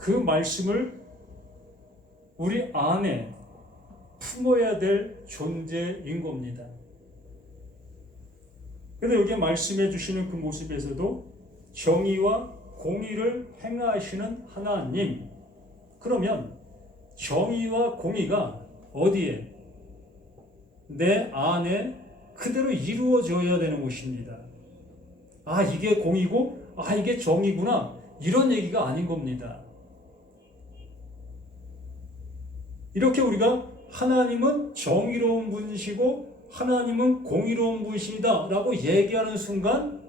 그 말씀을 우리 안에 품어야 될 존재인 겁니다. 그런데 여기 말씀해 주시는 그 모습에서도 정의와 공의를 행하시는 하나님, 그러면 정의와 공의가 어디에? 내 안에 그대로 이루어져야 되는 것입니다. 아, 이게 공의고, 아, 이게 정의구나, 이런 얘기가 아닌 겁니다. 이렇게 우리가 하나님은 정의로운 분이시고 하나님은 공의로운 분이시다 라고 얘기하는 순간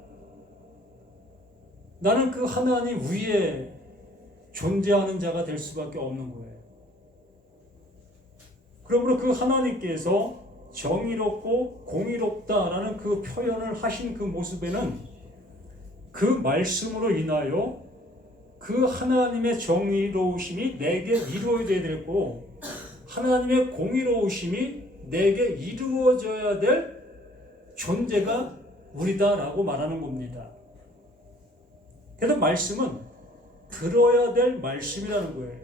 나는 그 하나님 위에 존재하는 자가 될 수밖에 없는 거예요. 그러므로 그 하나님께서 정의롭고 공의롭다라는 그 표현을 하신 그 모습에는 그 말씀으로 인하여 그 하나님의 정의로우심이 내게 이루어져야 되고 하나님의 공의로우심이 내게 이루어져야 될 존재가 우리다라고 말하는 겁니다. 그래서 말씀은 들어야 될 말씀이라는 거예요.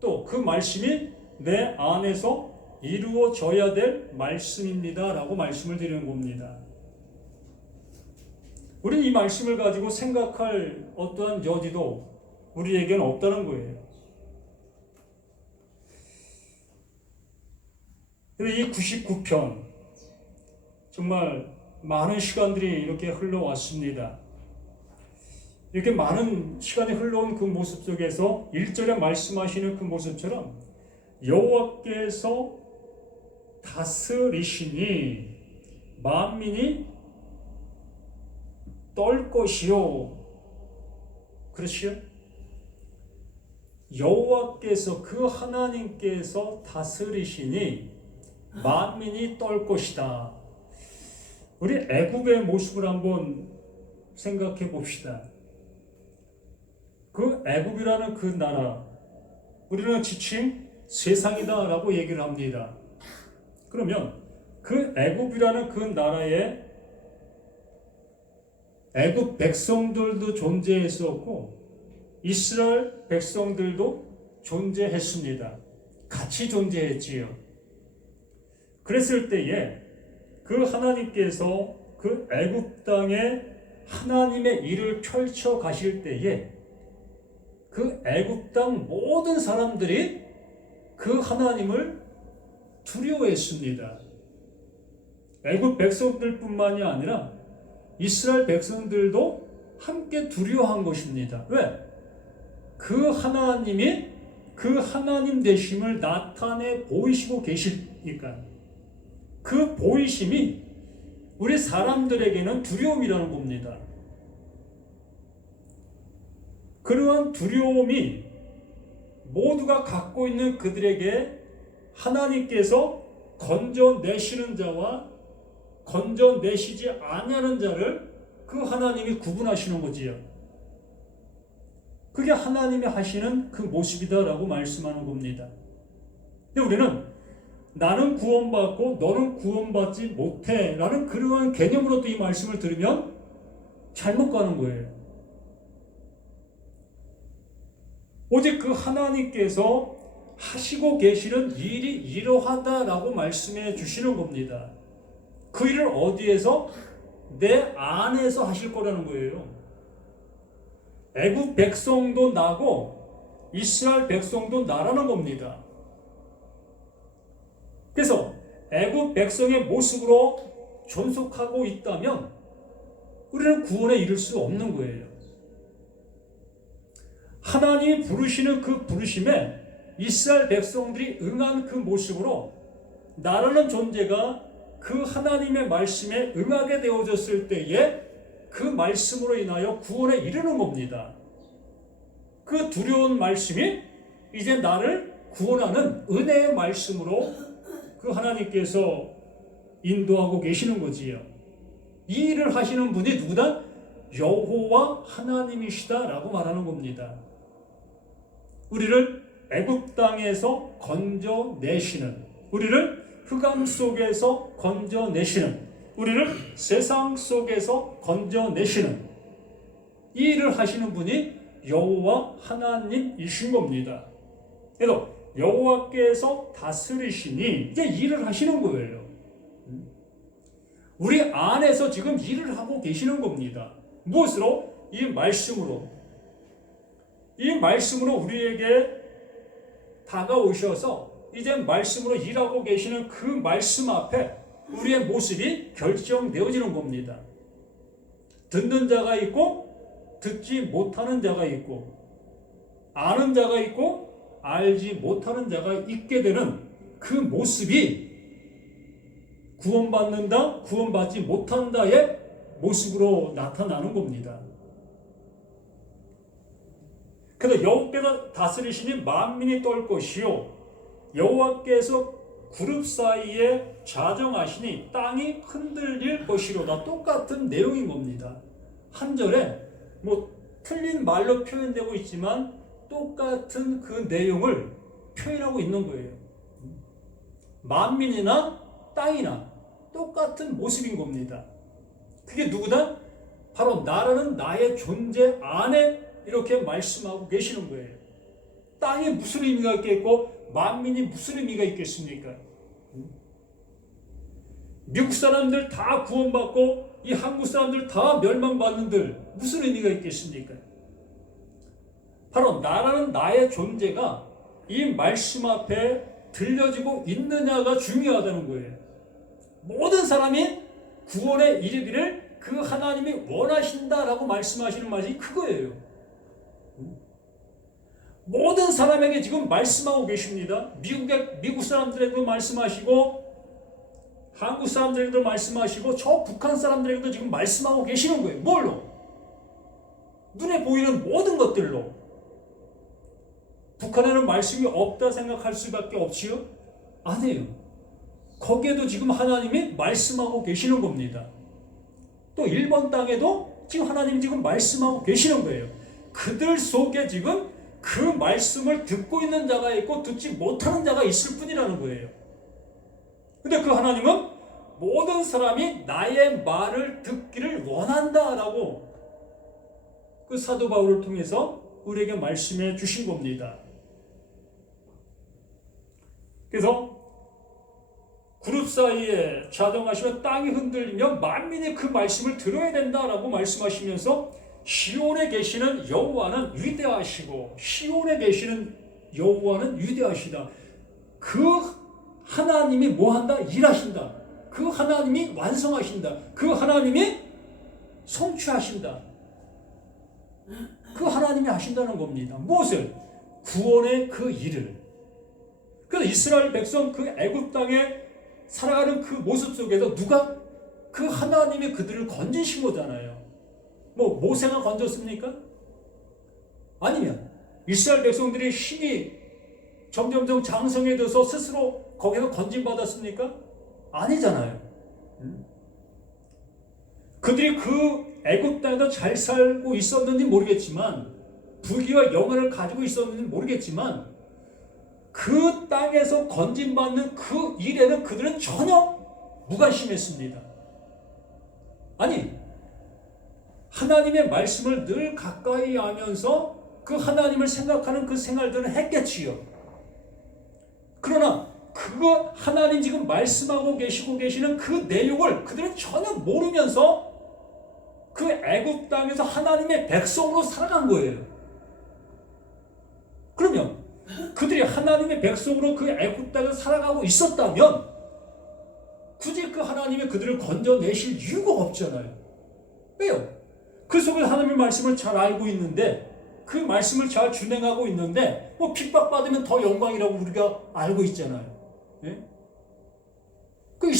또 그 말씀이 내 안에서 이루어져야 될 말씀입니다라고 말씀을 드리는 겁니다. 우리는 이 말씀을 가지고 생각할 어떠한 여지도 우리에게는 없다는 거예요. 그런데 이 99편 정말 많은 시간들이 이렇게 흘러왔습니다. 이렇게 많은 시간이 흘러온 그 모습 속에서 1절에 말씀하시는 그 모습처럼 여호와께서 다스리시니 만민이 떨 것이요. 그렇지요? 여호와께서 그 하나님께서 다스리시니 만민이 떨 것이다. 우리 애굽의 모습을 한번 생각해 봅시다. 그 애굽이라는 그 나라, 우리는 지칭 세상이다라고 얘기를 합니다. 그러면 그 애굽이라는 그 나라에 애굽 백성들도 존재했었고 이스라엘 백성들도 존재했습니다. 같이 존재했지요. 그랬을 때에 그 하나님께서 그 애굽 땅에 하나님의 일을 펼쳐 가실 때에 그 애굽 땅 모든 사람들이 그 하나님을 두려워했습니다. 애굽 백성들뿐만이 아니라 이스라엘 백성들도 함께 두려워한 것입니다. 왜? 그 하나님이 그 하나님 되심을 나타내 보이시고 계시니까. 그 보이심이 우리 사람들에게는 두려움이라는 겁니다. 그러한 두려움이 모두가 갖고 있는 그들에게 하나님께서 건져내시는 자와 건져내시지 아니하는 자를 그 하나님이 구분하시는 거지요. 그게 하나님이 하시는 그 모습이다라고 말씀하는 겁니다. 근데 우리는 나는 구원받고 너는 구원받지 못해 라는 그러한 개념으로도 이 말씀을 들으면 잘못 가는 거예요. 오직 그 하나님께서 하시고 계시는 일이 이러하다라고 말씀해 주시는 겁니다. 그 일을 어디에서? 내 안에서 하실 거라는 거예요. 애굽 백성도 나고 이스라엘 백성도 나라는 겁니다. 그래서 애굽 백성의 모습으로 존속하고 있다면 우리는 구원에 이를 수 없는 거예요. 하나님이 부르시는 그 부르심에 이스라엘 백성들이 응한 그 모습으로 나라는 존재가 그 하나님의 말씀에 응하게 되어졌을 때에 그 말씀으로 인하여 구원에 이르는 겁니다. 그 두려운 말씀이 이제 나를 구원하는 은혜의 말씀으로 그 하나님께서 인도하고 계시는 거지요. 이 일을 하시는 분이 누구다? 여호와 하나님이시다라고 말하는 겁니다. 우리를 애굽 땅에서 건져내시는, 우리를 흑암 속에서 건져내시는, 우리를 세상 속에서 건져내시는 이 일을 하시는 분이 여호와 하나님이신 겁니다. 그래서 여호와께서 다스리시니 이제 일을 하시는 거예요. 우리 안에서 지금 일을 하고 계시는 겁니다. 무엇으로? 이 말씀으로. 이 말씀으로 우리에게 다가오셔서 이제 말씀으로 일하고 계시는 그 말씀 앞에 우리의 모습이 결정되어지는 겁니다. 듣는 자가 있고 듣지 못하는 자가 있고 아는 자가 있고 알지 못하는 자가 있게 되는 그 모습이 구원받는다, 구원받지 못한다의 모습으로 나타나는 겁니다. 그래서 여호와께서 다스리시니 만민이 떨 것이요 여호와께서 그룹 사이에 자정하시니 땅이 흔들릴 것이로다. 똑같은 내용인 겁니다. 한 절에 틀린 말로 표현되고 있지만 똑같은 그 내용을 표현하고 있는 거예요. 만민이나 땅이나 똑같은 모습인 겁니다. 그게 누구다? 바로 나라는 나의 존재 안에 이렇게 말씀하고 계시는 거예요. 땅에 무슨 의미가 있겠고 만민이 무슨 의미가 있겠습니까? 미국 사람들 다 구원받고 이 한국 사람들 다 멸망받는들 무슨 의미가 있겠습니까? 바로 나라는 나의 존재가 이 말씀 앞에 들려지고 있느냐가 중요하다는 거예요. 모든 사람이 구원에 이르기를 그 하나님이 원하신다라고 말씀하시는 말이 그거예요. 모든 사람에게 지금 말씀하고 계십니다. 미국 사람들에게도 말씀하시고 한국 사람들에게도 말씀하시고 저 북한 사람들에게도 지금 말씀하고 계시는 거예요. 뭘로? 눈에 보이는 모든 것들로. 북한에는 말씀이 없다 생각할 수밖에 없지요? 아니에요. 거기에도 지금 하나님이 말씀하고 계시는 겁니다. 또 일본 땅에도 지금 하나님이 지금 말씀하고 계시는 거예요. 그들 속에 지금 그 말씀을 듣고 있는 자가 있고 듣지 못하는 자가 있을 뿐이라는 거예요. 근데 그 하나님은 모든 사람이 나의 말을 듣기를 원한다라고 그 사도 바울을 통해서 우리에게 말씀해 주신 겁니다. 그래서 그룹 사이에 자정하시면 땅이 흔들리며 만민이 그 말씀을 들어야 된다라고 말씀하시면서 시온에 계시는 여호와는 위대하시고 시온에 계시는 여호와는 위대하시다. 그 하나님이 뭐한다? 일하신다. 그 하나님이 완성하신다. 그 하나님이 성취하신다. 그 하나님이 하신다는 겁니다. 무엇을? 구원의 그 일을. 그래서 이스라엘 백성 그 애굽 땅에 살아가는 그 모습 속에서 누가? 그 하나님이 그들을 건지신 거잖아요. 모세가 건졌습니까? 아니면 이스라엘 백성들이 힘이 점점점 장성해져서 스스로 거기서 건진받았습니까? 아니잖아요. 그들이 그 애굽 땅에서 잘 살고 있었는지 모르겠지만 부귀와 영화를 가지고 있었는지 모르겠지만 그 땅에서 건진받는 그 일에는 그들은 전혀 무관심했습니다. 아니 하나님의 말씀을 늘 가까이 하면서 그 하나님을 생각하는 그 생활들은 했겠지요. 그러나 그거 하나님 지금 말씀하고 계시는 그 내용을 그들은 전혀 모르면서 그 애굽 땅에서 하나님의 백성으로 살아간 거예요. 그러면 그들이 하나님의 백성으로 그 애굽 땅에 살아가고 있었다면 굳이 그 하나님이 그들을 건져내실 이유가 없잖아요. 왜요? 그 속에 하나님의 말씀을 잘 알고 있는데 그 말씀을 잘 준행하고 있는데 핍박받으면 더 영광이라고 우리가 알고 있잖아요. 예? 그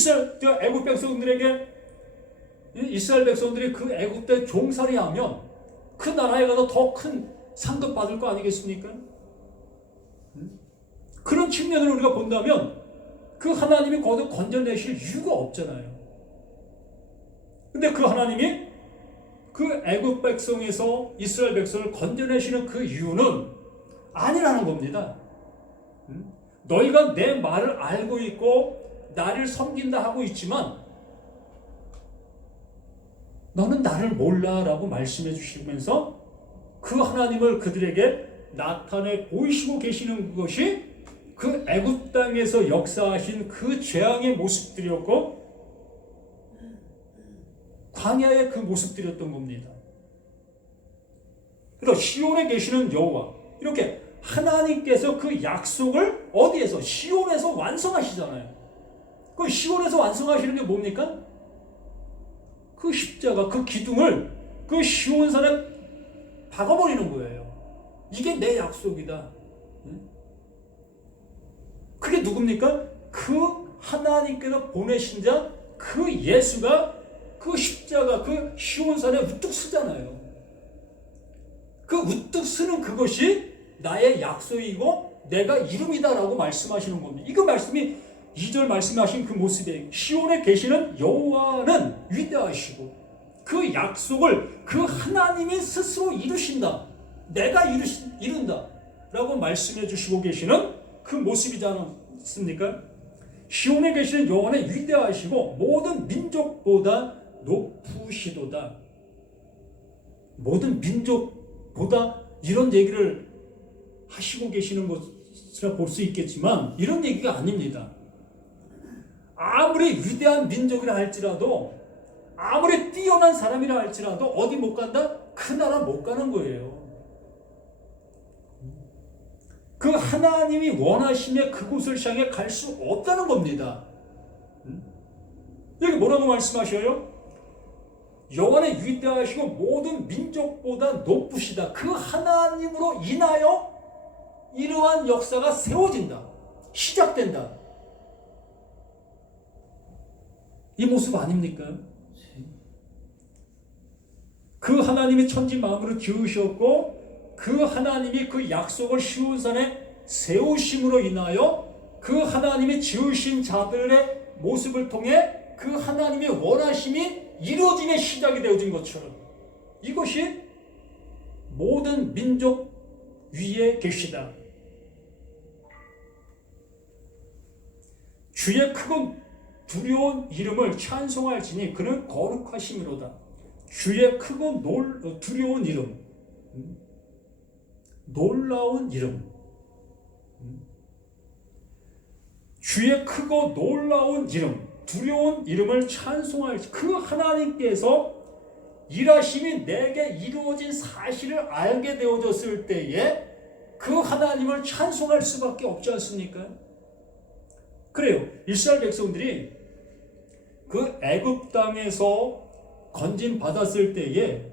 애굽 백성들에게 이스라엘 백성들이 그 애굽 때 종살이하면 그 나라에 가서 더 큰 상급 받을 거 아니겠습니까? 그런 측면으로 우리가 본다면 그 하나님이 거기서 건져내실 이유가 없잖아요. 근데 그 하나님이 그 애굽 백성에서 이스라엘 백성을 건져내시는 그 이유는 아니라는 겁니다. 너희가 내 말을 알고 있고 나를 섬긴다 하고 있지만 너는 나를 몰라 라고 말씀해 주시면서 그 하나님을 그들에게 나타내 보이시고 계시는 그것이 그 애굽 땅에서 역사하신 그 재앙의 모습들이었고 광야의 그 모습들이었던 겁니다. 그래서 시온에 계시는 여호와, 이렇게 하나님께서 그 약속을 어디에서? 시온에서 완성하시잖아요. 그 시온에서 완성하시는 게 뭡니까? 그 십자가, 그 기둥을 그 시온산에 박아버리는 거예요. 이게 내 약속이다. 그게 누굽니까? 그 하나님께서 보내신 자, 그 예수가 그 십자가, 그 시온산에 우뚝 서잖아요. 그 우뚝 서는 그것이 나의 약속이고 내가 이름이다라고 말씀하시는 겁니다. 이거 말씀이 2절 말씀하신 그 모습이에요. 시온에 계시는 여호와는 위대하시고 그 약속을 그 하나님이 스스로 이루신다. 내가 이룬다. 라고 말씀해 주시고 계시는 그 모습이지 않습니까? 시온에 계시는 여호와는 위대하시고 모든 민족보다 높으시도다. 모든 민족보다 이런 얘기를 하시고 계시는 것이라 볼 수 있겠지만 이런 얘기가 아닙니다. 아무리 위대한 민족이라 할지라도 아무리 뛰어난 사람이라 할지라도 어디 못 간다? 그 나라 못 가는 거예요. 그 하나님이 원하시며 그곳을 향해 갈 수 없다는 겁니다. 여기 뭐라고 말씀하셔요? 여호와는 위대하시고 모든 민족보다 높으시다. 그 하나님으로 인하여 이러한 역사가 세워진다. 시작된다. 이 모습 아닙니까? 그 하나님이 천지 만물을 지으셨고 그 하나님이 그 약속을 시온산에 세우심으로 인하여 그 하나님이 지으신 자들의 모습을 통해 그 하나님의 원하심이 이루어짐의 시작이 되어진 것처럼 이것이 모든 민족 위에 계시다. 주의 크고 두려운 이름을 찬송할지니 그는 거룩하심이로다. 주의 크고 두려운 이름, 놀라운 이름, 주의 크고 놀라운 이름, 두려운 이름을 찬송할지 그 하나님께서 일하심이 내게 이루어진 사실을 알게 되어졌을 때에 그 하나님을 찬송할 수밖에 없지 않습니까? 그래요. 이스라엘 백성들이 그 애굽 땅에서 건진 받았을 때에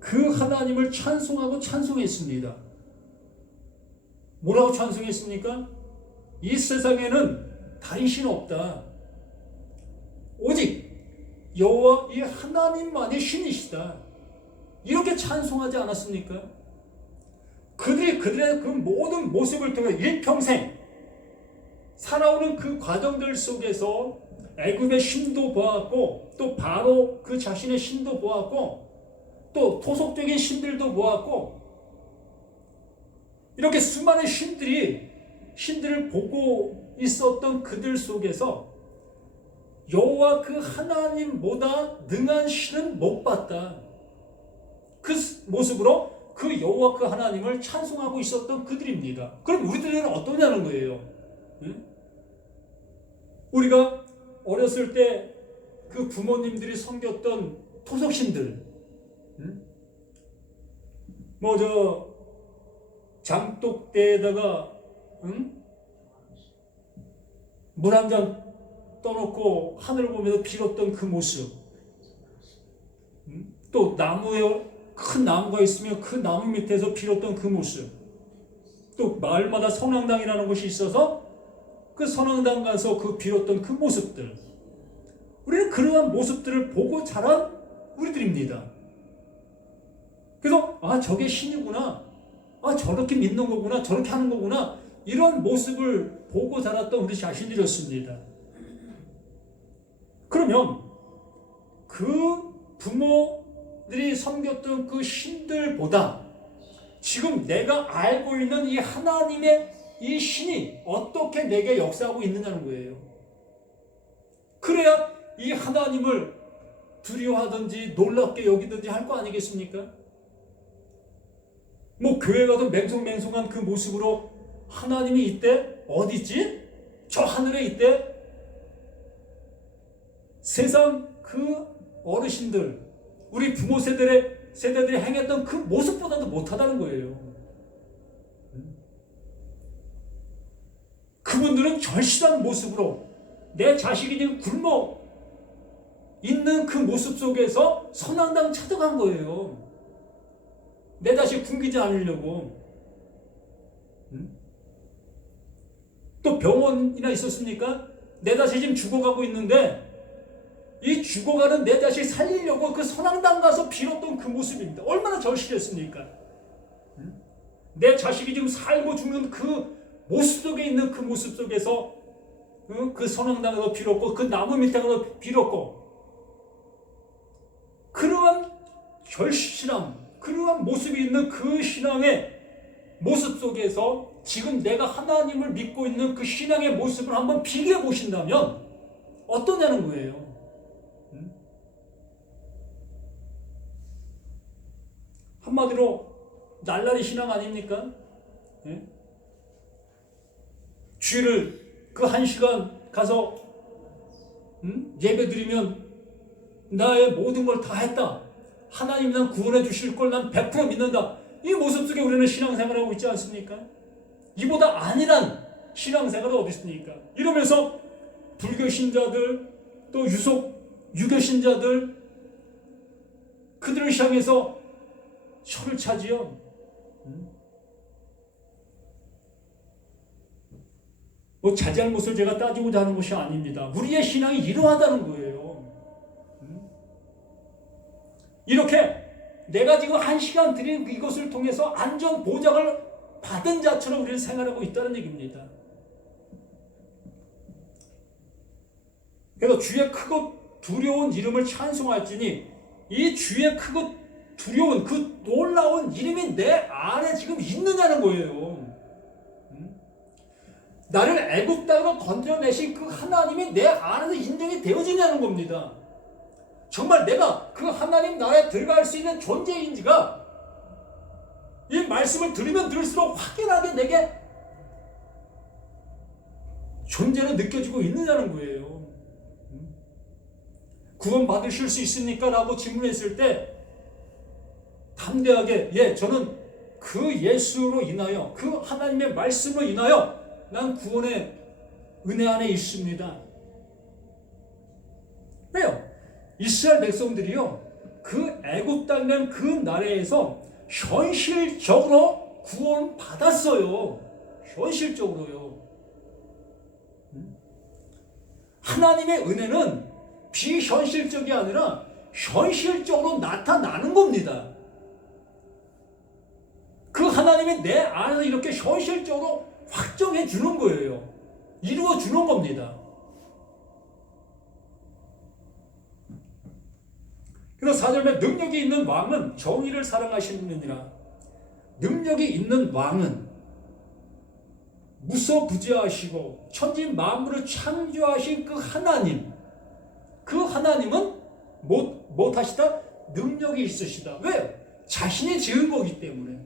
그 하나님을 찬송하고 찬송했습니다. 뭐라고 찬송했습니까? 이 세상에는 다른 신 없다. 오직 여호와 이 하나님만이 신이시다. 이렇게 찬송하지 않았습니까? 그들이 그들의 그 모든 모습을 통해 일평생 살아오는 그 과정들 속에서 애굽의 신도 보았고 또 바로 그 자신의 신도 보았고 또 토속적인 신들도 보았고 이렇게 수많은 신들을 보고 있었던 그들 속에서 여호와 그 하나님보다 능한 신은 못 봤다. 그 모습으로 그 여호와 그 하나님을 찬송하고 있었던 그들입니다. 그럼 우리들은 어떠냐는 거예요. 응? 우리가 어렸을 때 그 부모님들이 섬겼던 토속신들, 뭐 저 장독대에다가 물 한 잔 떠놓고 하늘을 보면서 빌었던 그 모습, 또 나무에 큰 나무가 있으면 그 나무 밑에서 빌었던 그 모습, 또 마을마다 선왕당이라는 곳이 있어서 그 선왕당 가서 그 빌었던 그 모습들, 우리는 그러한 모습들을 보고 자란 우리들입니다. 그래서 저게 신이구나, 저렇게 믿는 거구나, 저렇게 하는 거구나, 이런 모습을 보고 자랐던 우리 자신들이었습니다. 그러면 그 부모들이 섬겼던 그 신들보다 지금 내가 알고 있는 이 하나님의 이 신이 어떻게 내게 역사하고 있느냐는 거예요. 그래야 이 하나님을 두려워하든지 놀랍게 여기든지 할 거 아니겠습니까? 뭐 교회 가도 맹송맹송한 그 모습으로 하나님이 이때 어디 있지? 저 하늘에 있대? 세상 그 어르신들, 우리 부모 세대들이 행했던 그 모습보다도 못하다는 거예요. 그분들은 절실한 모습으로 내 자식이 지금 굶어 있는 그 모습 속에서 선앙당 찾아간 거예요. 내 자식 굶기지 않으려고. 또 병원이나 있었습니까? 내 자식 지금 죽어가고 있는데 이 죽어가는 내 자식 살리려고 그 선앙당 가서 빌었던 그 모습입니다. 얼마나 절실했습니까? 내 자식이 지금 살고 죽는 그 모습 속에 있는 그 모습 속에서 그 선앙당에서 빌었고 그 나무 밑에 가서 빌었고 그러한 절실함, 그러한 모습이 있는 그 신앙의 모습 속에서 지금 내가 하나님을 믿고 있는 그 신앙의 모습을 한번 비교해 보신다면 어떠냐는 거예요. 한마디로 날라리 신앙 아닙니까? 예? 주일을 그 1시간 가서 예배 드리면 나의 모든 걸 다 했다. 하나님 난 구원해 주실 걸 난 100% 믿는다. 이 모습 속에 우리는 신앙생활을 하고 있지 않습니까? 이보다 안일한 신앙생활은 어디 있습니까? 이러면서 불교 신자들 또 유교 신자들 그들을 향해서 철을 차지요. 뭐 자잘못을 제가 따지고자 하는 것이 아닙니다. 우리의 신앙이 이러하다는 거예요. 이렇게 내가 지금 1시간 드린 이것을 통해서 안전 보장을 받은 자처럼 우리는 생활하고 있다는 얘기입니다. 그래서 주의 크고 두려운 이름을 찬송할지니 이 주의 크고 두려운 그 놀라운 이름이 내 안에 지금 있느냐는 거예요. 나를 애굽 땅으로 건져내신 그 하나님이 내 안에서 인정이 되어지냐는 겁니다. 정말 내가 그 하나님 나라에 들어갈 수 있는 존재인지가 이 말씀을 들으면 들을수록 확연하게 내게 존재로 느껴지고 있느냐는 거예요. 구원 받으실 수 있습니까? 라고 질문했을 때 담대하게 예, 저는 그 예수로 인하여 그 하나님의 말씀으로 인하여 난 구원의 은혜 안에 있습니다. 왜요? 이스라엘 백성들이요 그 애굽 땅이라는 그 나라에서 현실적으로 구원 받았어요. 현실적으로요. 하나님의 은혜는 비현실적이 아니라 현실적으로 나타나는 겁니다. 그 하나님이 내 안에서 이렇게 현실적으로 확정해 주는 거예요. 이루어 주는 겁니다. 그래서 4절에 능력이 있는 왕은 정의를 사랑하시느니라. 능력이 있는 왕은 무소부지하시고 천지 만물을 창조하신 그 하나님, 그 하나님은 못하시다? 능력이 있으시다. 왜? 자신이 지은 거기 때문에,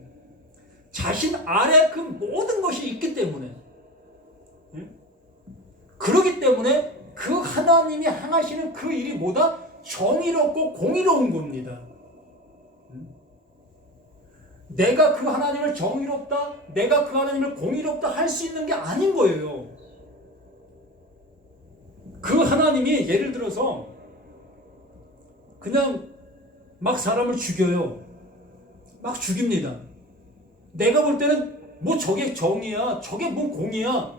자신 아래 그 모든 것이 있기 때문에, 그러기 때문에 그 하나님이 행하시는 그 일이 뭐다? 정의롭고 공의로운 겁니다. 내가 그 하나님을 정의롭다, 내가 그 하나님을 공의롭다 할 수 있는 게 아닌 거예요. 그 하나님이 예를 들어서 그냥 막 사람을 죽여요. 막 죽입니다. 내가 볼 때는 뭐 저게 정의야, 저게 뭐 공의야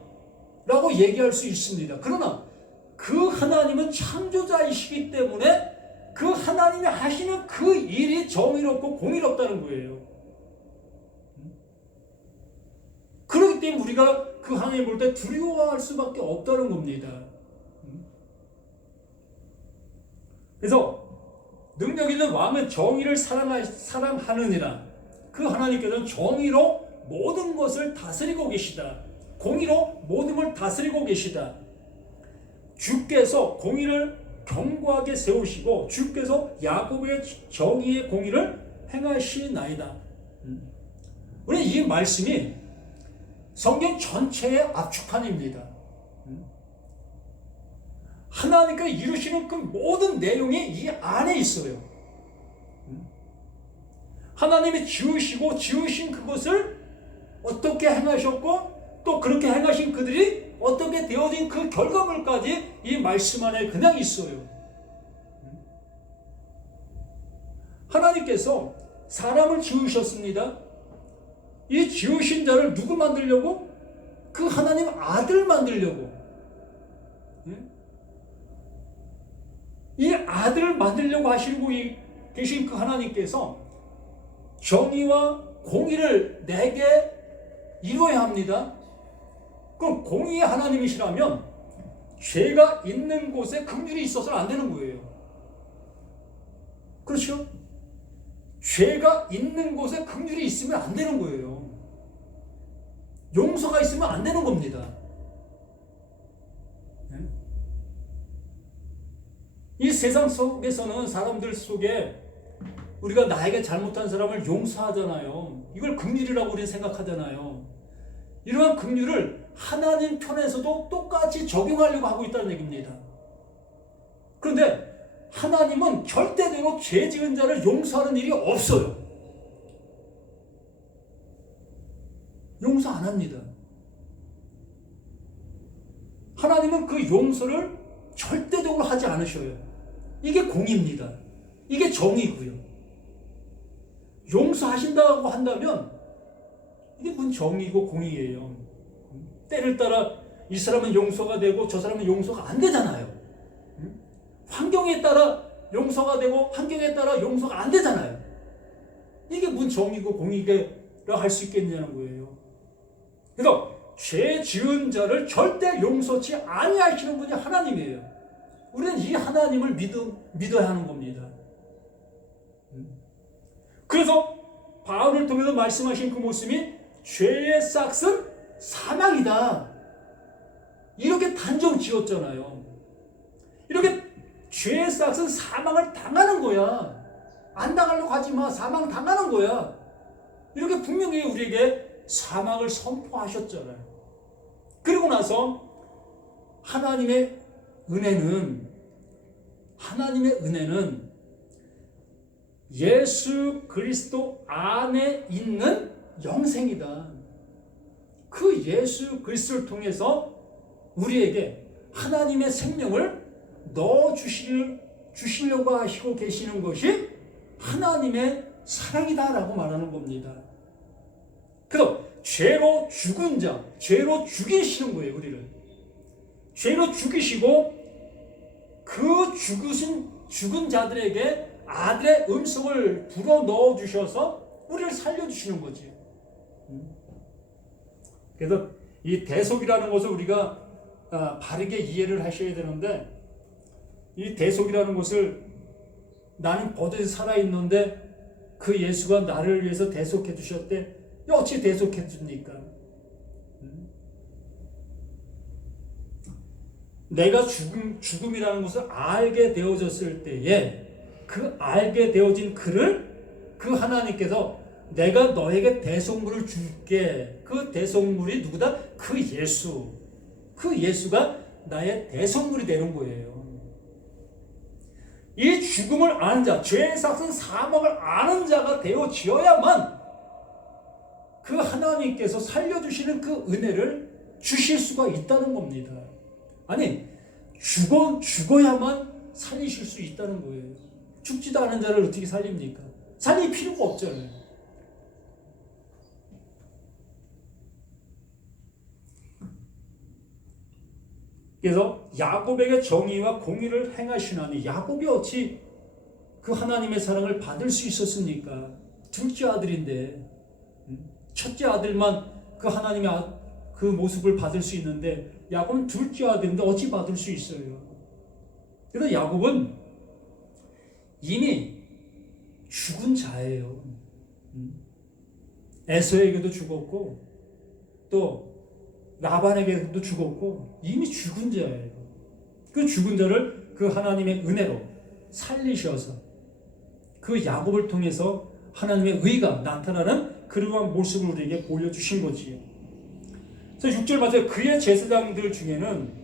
라고 얘기할 수 있습니다. 그러나 그 하나님은 창조자이시기 때문에 그 하나님이 하시는 그 일이 정의롭고 공의롭다는 거예요. 그렇기 때문에 우리가 그 하나님 볼 때 두려워할 수밖에 없다는 겁니다. 그래서 능력 있는 왕은 정의를 사랑하느니라. 그 하나님께서는 정의로 모든 것을 다스리고 계시다. 공의로 모든 걸 다스리고 계시다. 주께서 공의를 견고하게 세우시고 주께서 야곱의 정의의 공의를 행하시나이다. 우리 이 말씀이 성경 전체의 압축판입니다. 하나님께서 이루시는 그 모든 내용이 이 안에 있어요. 하나님이 지으신 그것을 어떻게 행하셨고 또 그렇게 행하신 그들이 어떻게 되어진 그 결과물까지 이 말씀 안에 그냥 있어요. 하나님께서 사람을 지으셨습니다. 이 지으신 자를 누구 만들려고? 그 하나님 아들 만들려고. 이 아들을 만들려고 하시고 계신 그 하나님께서 정의와 공의를 내게 이루어야 합니다. 그럼 공의의 하나님이시라면 죄가 있는 곳에 긍휼이 있어서는 안 되는 거예요. 그렇죠? 죄가 있는 곳에 긍휼이 있으면 안 되는 거예요. 용서가 있으면 안 되는 겁니다. 이 세상 속에서는 사람들 속에 우리가 나에게 잘못한 사람을 용서하잖아요. 이걸 긍휼이라고 우리는 생각하잖아요. 이러한 긍휼을 하나님 편에서도 똑같이 적용하려고 하고 있다는 얘기입니다. 그런데 하나님은 절대적으로 죄 지은 자를 용서하는 일이 없어요. 용서 안 합니다. 하나님은 그 용서를 절대적으로 하지 않으셔요. 이게 공의입니다. 이게 정의고요. 용서하신다고 한다면 이게 무슨 정의고 공의예요. 때를 따라 이 사람은 용서가 되고 저 사람은 용서가 안 되잖아요. 환경에 따라 용서가 되고 환경에 따라 용서가 안 되잖아요. 이게 무슨 정의고 공의라 할 수 있겠냐는 거예요. 그래서 죄 지은 자를 절대 용서치 아니하시는 분이 하나님이에요. 우리는 이 하나님을 믿어야 하는 겁니다. 그래서 바울을 통해서 말씀하신 그 모습이 죄의 싹은 사망이다. 이렇게 단정 지었잖아요. 이렇게 죄의 싹은 사망을 당하는 거야. 안 당하려고 하지 마. 사망 당하는 거야. 이렇게 분명히 우리에게 사망을 선포하셨잖아요. 그리고 나서 하나님의 은혜는 예수 그리스도 안에 있는 영생이다. 그 예수 그리스도를 통해서 우리에게 하나님의 생명을 넣어 주시려고 하시고 계시는 것이 하나님의 사랑이다라고 말하는 겁니다. 그래서 죄로 죽은 자, 죄로 죽이시는 거예요, 우리를. 죄로 죽이시고 그 죽은 자들에게 아들의 음성을 불어 넣어 주셔서 우리를 살려주시는 거지. 그래서 이 대속이라는 것을 우리가 바르게 이해를 하셔야 되는데, 이 대속이라는 것을 나는 버젓이 살아있는데 그 예수가 나를 위해서 대속해 주셨대. 어찌 대속해 줍니까? 내가 죽음이라는 것을 알게 되어졌을 때에 그 알게 되어진 그를 그 하나님께서 내가 너에게 대속물을 줄게. 그 대속물이 누구다? 그 예수. 그 예수가 나의 대속물이 되는 거예요. 이 죽음을 아는 자, 죄의 삭은 사망을 아는 자가 되어지어야만 그 하나님께서 살려주시는 그 은혜를 주실 수가 있다는 겁니다. 아니, 죽어야만 살리실 수 있다는 거예요. 죽지도 않은 자를 어떻게 살립니까? 살릴 필요가 없잖아요. 그래서 야곱에게 정의와 공의를 행하시나니 야곱이 어찌 그 하나님의 사랑을 받을 수 있었습니까? 둘째 아들인데, 첫째 아들만 그 하나님의 그 모습을 받을 수 있는데 야곱은 둘째 아들인데 어찌 받을 수 있어요? 그래서 야곱은 이미 죽은 자예요. 에서에게도 죽었고 또 라반에게도 죽었고 이미 죽은 자예요. 그 죽은 자를 그 하나님의 은혜로 살리셔서 그 야곱을 통해서 하나님의 의가 나타나는 그러한 모습을 우리에게 보여주신 거지요. 그래서 6절 말씀에 그의 제사장들 중에는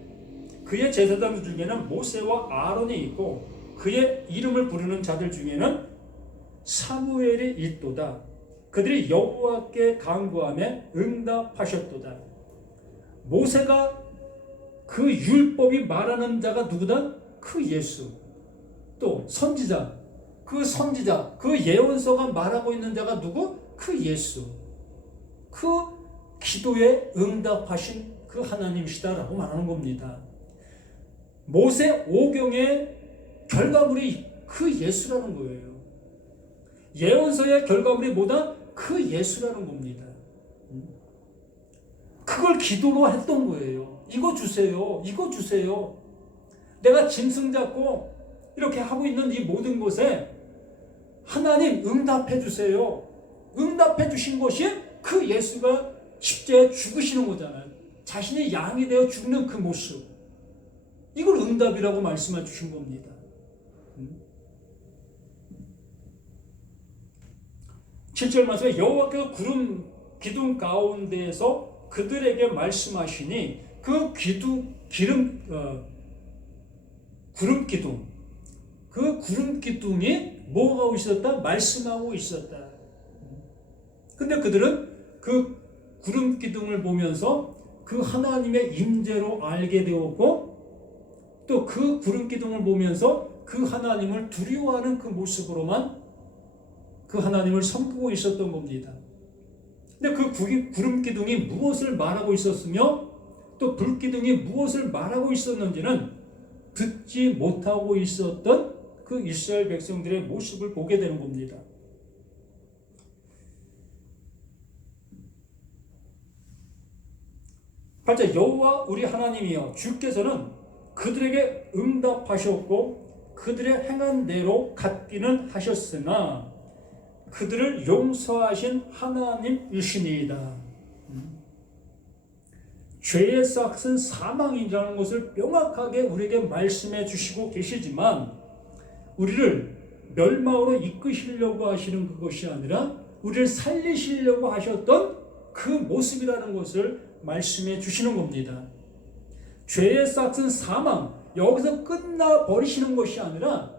모세와 아론이 있고 그의 이름을 부르는 자들 중에는 사무엘이 있도다. 그들이 여호와께 간구하며 응답하셨도다. 모세가 그 율법이 말하는 자가 누구다? 그 예수. 또 선지자, 그 예언서가 말하고 있는 자가 누구? 그 예수. 그 기도에 응답하신 그 하나님이시다라고 말하는 겁니다. 모세 오경의 결과물이 그 예수라는 거예요. 예언서의 결과물이 뭐다? 그 예수라는 겁니다. 그걸 기도로 했던 거예요. 이거 주세요. 이거 주세요. 내가 짐승 잡고 이렇게 하고 있는 이 모든 것에 하나님 응답해 주세요. 응답해 주신 것이 그 예수가 십자가에 죽으시는 거잖아요. 자신이 양이 되어 죽는 그 모습. 이걸 응답이라고 말씀해 주신 겁니다. 7절 말씀에 여호와께서 구름 기둥 가운데에서 그들에게 말씀하시니 그 구름 기둥, 그 구름 기둥이 뭐 하고 있었다? 말씀하고 있었다. 근데 그들은 그 구름 기둥을 보면서 그 하나님의 임재로 알게 되었고 또 그 구름 기둥을 보면서 그 하나님을 두려워하는 그 모습으로만 그 하나님을 섬기고 있었던 겁니다. 근데 그 구름 기둥이 무엇을 말하고 있었으며 또 불 기둥이 무엇을 말하고 있었는지는 듣지 못하고 있었던 그 이스라엘 백성들의 모습을 보게 되는 겁니다. 팔자 여호와 우리 하나님이여 주께서는 그들에게 응답하셨고 그들의 행한 대로 갚기는 하셨으나 그들을 용서하신 하나님이시니이다. 죄의 삭은 사망이라는 것을 명확하게 우리에게 말씀해 주시고 계시지만 우리를 멸망으로 이끄시려고 하시는 그것이 아니라 우리를 살리시려고 하셨던 그 모습이라는 것을 말씀해 주시는 겁니다. 죄의 삭은 사망, 여기서 끝나버리시는 것이 아니라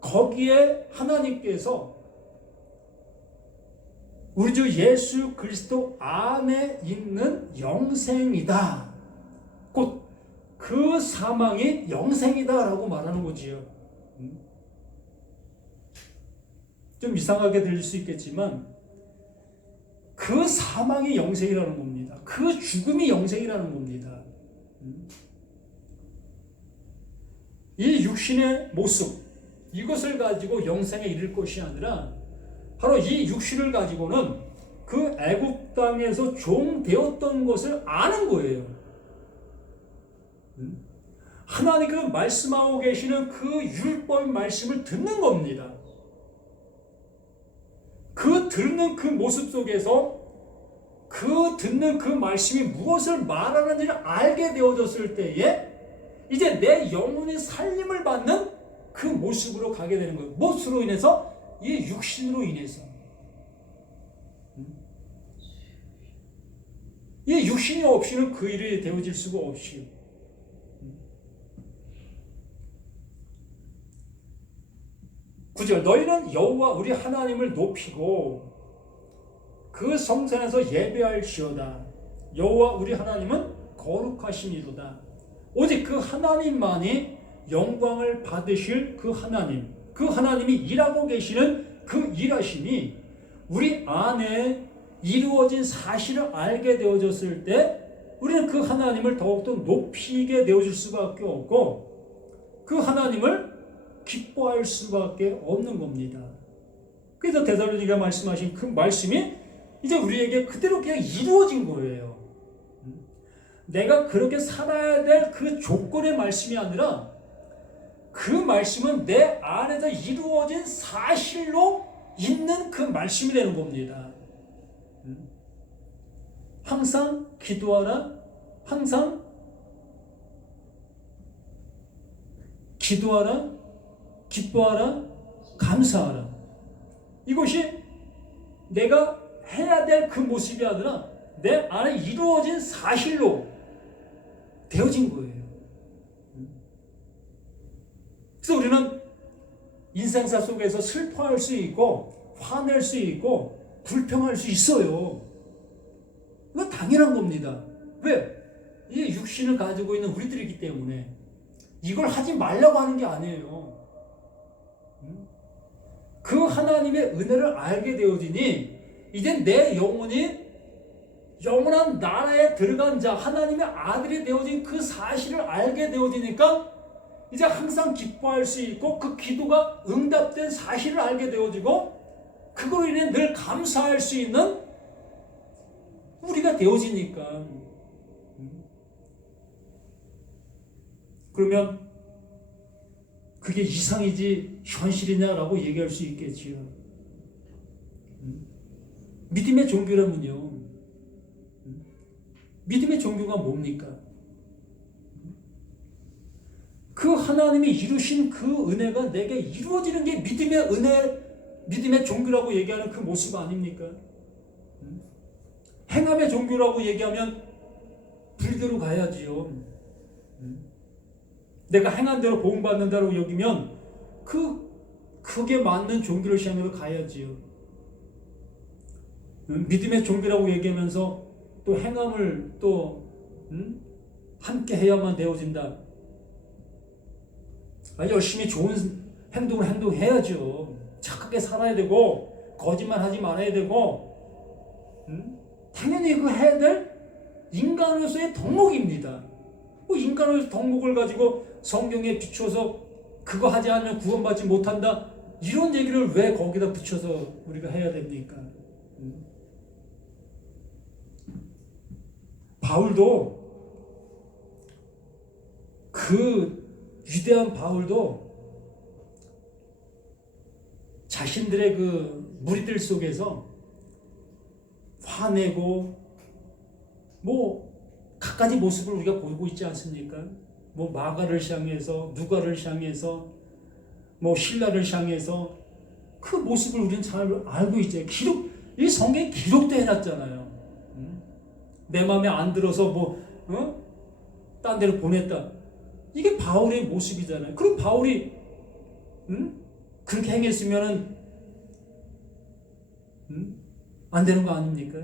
거기에 하나님께서 우리 주 예수 그리스도 안에 있는 영생이다. 곧 그 사망이 영생이다라고 말하는 거지요. 좀 이상하게 들릴 수 있겠지만 그 사망이 영생이라는 겁니다. 그 죽음이 영생이라는 겁니다. 이 육신의 모습, 이것을 가지고 영생에 이를 것이 아니라 바로 이 육신을 가지고는 그 애굽 땅에서 종 되었던 것을 아는 거예요. 하나님께서 말씀하고 계시는 그 율법 말씀을 듣는 겁니다. 그 듣는 그 모습 속에서 그 듣는 그 말씀이 무엇을 말하는지를 알게 되어졌을 때에 이제 내 영혼이 살림을 받는 그 모습으로 가게 되는 거예요. 무엇으로 인해서? 이 육신으로 인해서. 이 육신이 없이는 그 일이 되어질 수가 없이요. 구절 너희는 여호와 우리 하나님을 높이고 그 성산에서 예배할지어다. 여호와 우리 하나님은 거룩하심이로다. 오직 그 하나님만이 영광을 받으실 그 하나님, 그 하나님이 일하고 계시는 그 일하심이 우리 안에 이루어진 사실을 알게 되어졌을 때 우리는 그 하나님을 더욱더 높이게 되어질 수밖에 없고 그 하나님을 기뻐할 수밖에 없는 겁니다. 그래서 데살로니가 말씀하신 그 말씀이 이제 우리에게 그대로 그냥 이루어진 거예요. 내가 그렇게 살아야 될 그 조건의 말씀이 아니라 그 말씀은 내 안에서 이루어진 사실로 있는 그 말씀이 되는 겁니다. 항상 기도하라, 항상 기도하라, 기뻐하라, 감사하라. 이것이 내가 해야 될 그 모습이 아니라 내 안에 이루어진 사실로 되어진 거예요. 그래서 우리는 인생사 속에서 슬퍼할 수 있고 화낼 수 있고 불평할 수 있어요. 이건 당연한 겁니다. 왜? 이 육신을 가지고 있는 우리들이기 때문에. 이걸 하지 말라고 하는 게 아니에요. 그 하나님의 은혜를 알게 되어지니 이제 내 영혼이 영원한 나라에 들어간 자, 하나님의 아들이 되어진 그 사실을 알게 되어지니까 이제 항상 기뻐할 수 있고 그 기도가 응답된 사실을 알게 되어지고 그거로 인해 늘 감사할 수 있는 우리가 되어지니까. 그러면 그게 이상이지 현실이냐라고 얘기할 수 있겠지요. 믿음의 종교라면요. 믿음의 종교가 뭡니까? 그 하나님이 이루신 그 은혜가 내게 이루어지는 게 믿음의 은혜, 믿음의 종교라고 얘기하는 그 모습 아닙니까? 행함의 종교라고 얘기하면 불교로 가야지요. 내가 행한 대로 보응받는다고 여기면 그게 맞는 종교를 향해서 가야지요. 믿음의 종교라고 얘기하면서 또 행함을 또 함께 해야만 되어진다. 열심히 좋은 행동을 행동해야죠. 착하게 살아야 되고 거짓말하지 말아야 되고 당연히 그 해야 될 인간으로서의 덕목입니다. 인간으로서 덕목을 가지고 성경에 비춰서 그거 하지 않으면 구원받지 못한다, 이런 얘기를 왜 거기다 붙여서 우리가 해야 됩니까? 바울도, 그 위대한 바울도 자신들의 그 무리들 속에서 화내고 갖가지 모습을 우리가 보고 있지 않습니까? 마가를 향해서, 누가를 향해서, 신라를 향해서 그 모습을 우리는 잘 알고 있죠. 이 성경에 기록도 해놨잖아요. 내 마음에 안 들어서 딴 데로 보냈다. 이게 바울의 모습이잖아요. 그럼 바울이 그렇게 행했으면은 안 되는 거 아닙니까?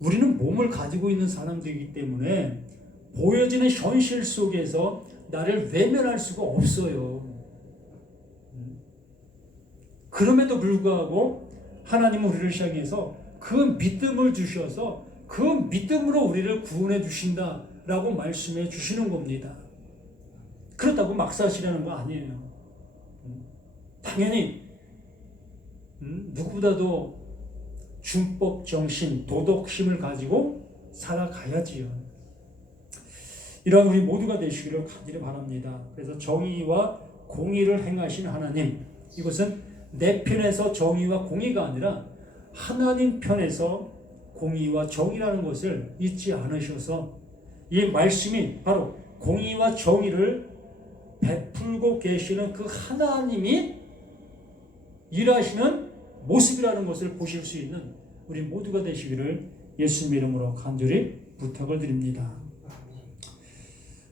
우리는 몸을 가지고 있는 사람들이기 때문에 보여지는 현실 속에서 나를 외면할 수가 없어요. 그럼에도 불구하고 하나님은 우리를 향해서 그 믿음을 주셔서 그 믿음으로 우리를 구원해 주신다라고 말씀해 주시는 겁니다. 그렇다고 막 사시라는 거 아니에요. 당연히 누구보다도 준법 정신, 도덕 힘을 가지고 살아가야지요. 이러한 우리 모두가 되시기를 간절히 바랍니다. 그래서 정의와 공의를 행하신 하나님, 이것은 내 편에서 정의와 공의가 아니라 하나님 편에서 공의와 정의라는 것을 잊지 않으셔서 이 말씀이 바로 공의와 정의를 베풀고 계시는 그 하나님이 일하시는 모습이라는 것을 보실 수 있는 우리 모두가 되시기를 예수님 이름으로 간절히 부탁을 드립니다.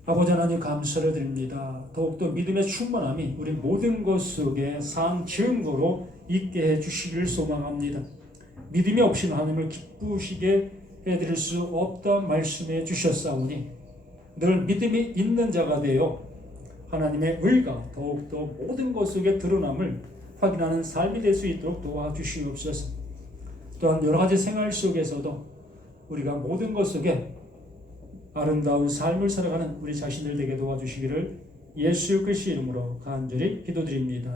아버지 하나님 감사를 드립니다. 더욱더 믿음의 충만함이 우리 모든 것 속에 상 증거로 있게 해주시기를 소망합니다. 믿음이 없이는 하나님을 기쁘시게 해드릴 수 없다 말씀해 주셨사오니 늘 믿음이 있는 자가 되어 하나님의 의가 더욱더 모든 것 속에 드러남을 확인하는 삶이 될 수 있도록 도와주시옵소서. 또한 여러 가지 생활 속에서도 우리가 모든 것 속에 아름다운 삶을 살아가는 우리 자신들 되게 도와주시기를 예수 그리스도 이름으로 간절히 기도드립니다.